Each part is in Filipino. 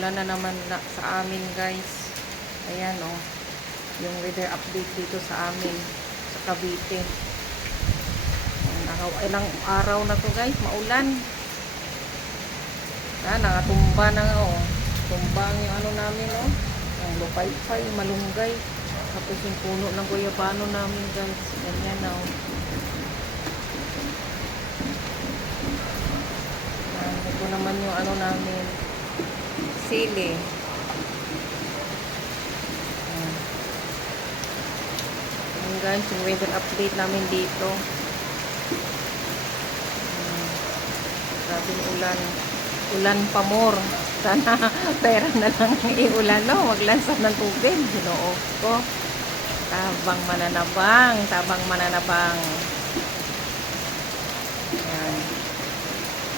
Maulan na naman sa amin, guys. Ayan, oh. Yung weather update dito sa amin, sa Cavite. Ilang araw na to, guys. Maulan. Nakatumba na, oh. Tumbang yung ano namin, oh. Yung lupay-pay, malunggay. Tapos yung puno ng guyabano namin, guys. Ganyan, oh. Ito naman yung ano namin, sili. Ayan guys, yung weather update namin dito. Grabe yung ulan. Ulan pa more. Sana pera na lang iulan, no? Maglansap ng tubig. Ginoo ko. Tabang mananabang. Tabang mananabang. Ayan.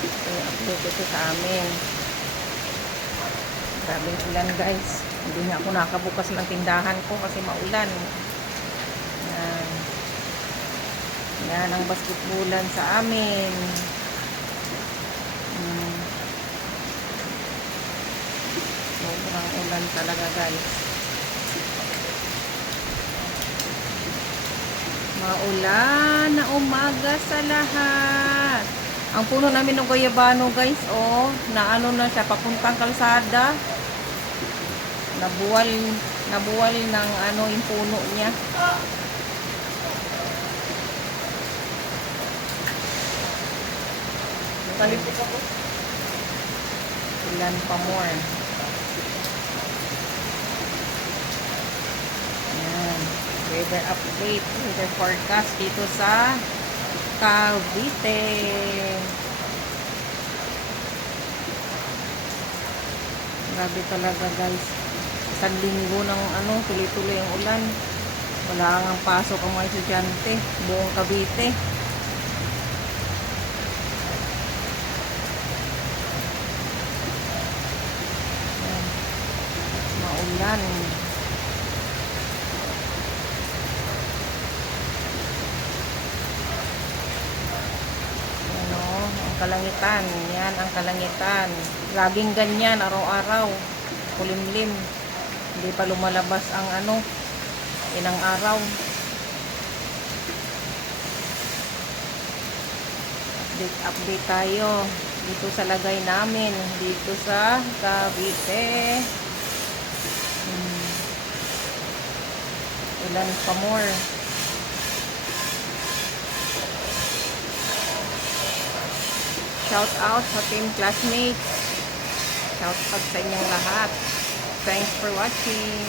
Ito yung update ito sa amin. Grabe yung ulan, guys. Hindi nga ako nakabukas ng tindahan ko kasi maulan. Yan. Yan ang basketbulan sa amin. Sobrang ulan talaga, guys. Maulan na umaga sa lahat. Ang puno namin ng guyabano, guys, oh, na ano na siya, papuntang kalsada. Nabuwal ng ano yung puno niya. Kalipit ako. Ulan pa more. Ayan. Weather update. Weather forecast dito sa Cavite. Grabe talaga, guys. Isang linggo ng ano, tuloy-tuloy ang ulan. Wala nang pasok ang mga estudyante. Buong Cavite. Ayan. Maulan. Kalangitan, yan ang kalangitan. Laging ganyan, araw-araw. Kulimlim. Hindi pa lumalabas ang ano, inang araw. Update tayo dito sa lagay namin, dito sa Cavite. Ulan pa more. Shout out sa team classmates. Shout out sa inyong lahat. Thanks for watching.